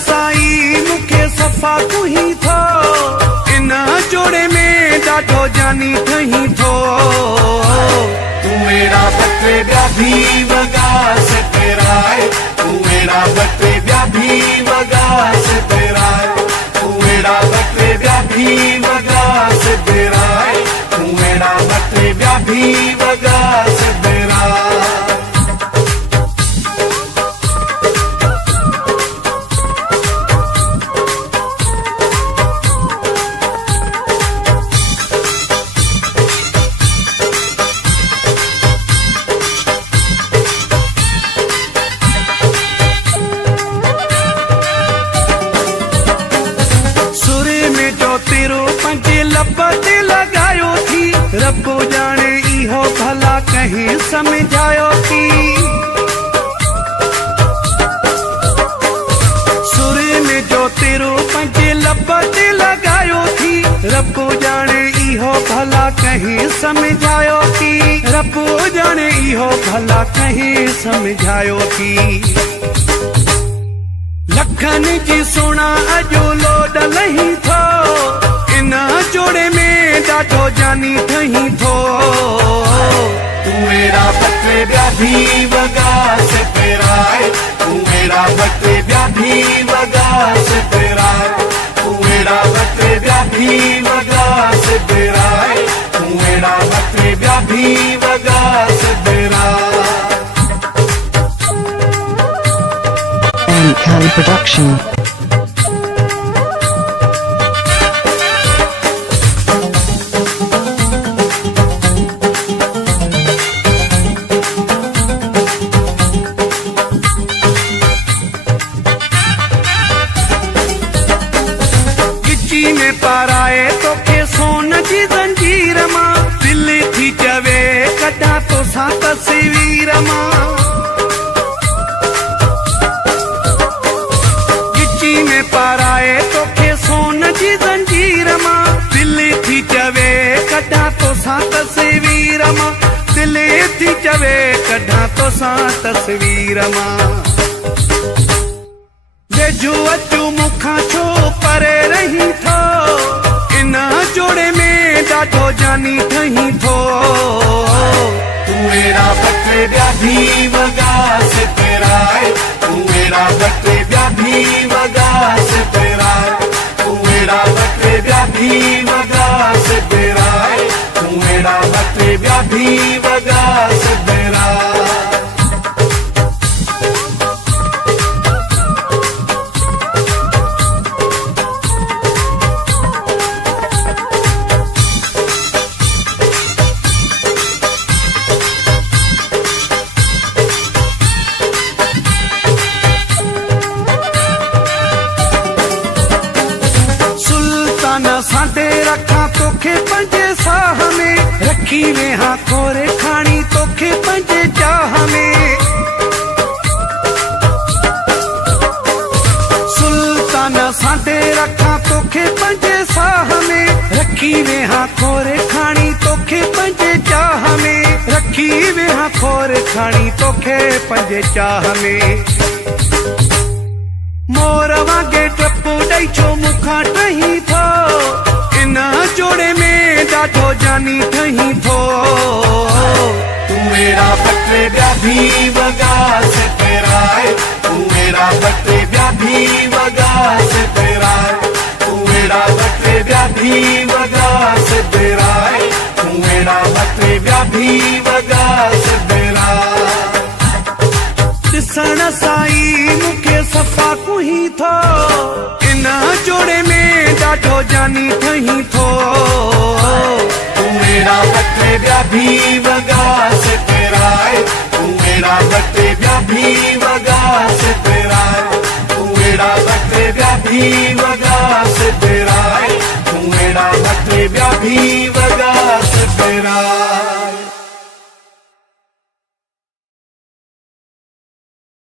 साई मुखे सफ़ा तू ही थो इन जोड़े में ॾाढो जानी ठही थो तू मेरा बटे ॿिया भी वॻा सिपराए तू मेरा बटे ॿिया भी वॻा सिपराए तू मेरा बटे ॿिया भी वॻा सिपराए तू मेरा बटे ॿिया भी वॻा सिपराए लपते लगायो थी रब्बो जाने इहो भला कहीं समझायो थी सुरे में जो तेरो पंजे लपते लगायो थी रब्बो जाने इहो भला कहीं समझायो थी रब्बो जाने इहो भला कहीं समझायो थी लखन जी सोना अजो लोड नहीं थो जोड़े में ॾाढो जानी ठही थो तू मेरा बटे ॿिया भी वॻा सिपराए तू मेरा बटे ॿिया भी वॻा सिपराए तू मेरा बटे ॿिया भी वॻा सिपराए तू मेरा बटे ॿिया भी वॻा सिपराए Cali Production. में पाराए तो के सोन जी जंजीर मां दिल थी चवे कटा तो सा तस्वीर मां गिची में पाराए तो के सोन जी जंजीर मां दिल थी चवे कटा तो सा तस्वीर मां दिल थी चवे कटा तो सा तस्वीर मां जो अचू मुखा छो परे रही थो इन जोड़े में ॾाढो जानी ठही थो तू मेरा बटे ॿिया भी वॻा सिपराए तू मेरा बटे ॿिया भी वॻा सिपराए तू मेरा बटे ॿिया भी वॻा सिपराए तू मेरा बटे ॿिया भी वॻा सिपराए साडे रखा तोखे पंजे साह में रखी वे हाँ खोरे खानी तोखे पंजे चाह में सुल्ताना साडे रखा तोखे पंजे साह में रखी वे हाँ खोरे खानी तोखे पंजे चाह में रखी वे हाँ खोरे खानी तोखे पंजे चाह में मोर वागे टपू ॾेई छो मुखां टही थो इन जोड़े में ॾाढो जानी ठही थो तू मेरा बटे ॿिया भी वॻा सिपराए तू मेरा बटे ॿिया भी वॻा सिपराए तू मेरा बटे ॿिया भी वॻा सिपराए तू मेरा बटे ॿिया भी वॻा सिपराए ॾिसण साई मुखे सफ़ा तू ही थो इन जोड़े में ॾाढो जानी ठही थो तू मेरा बटे ॿिया भी वॻा सिपराए तू मेरा बटे ॿिया भी वॻा सिपराए तू मेरा बटे ॿिया भी वॻा सिपराए तू मेरा बटे ॿिया भी वॻा सिपराए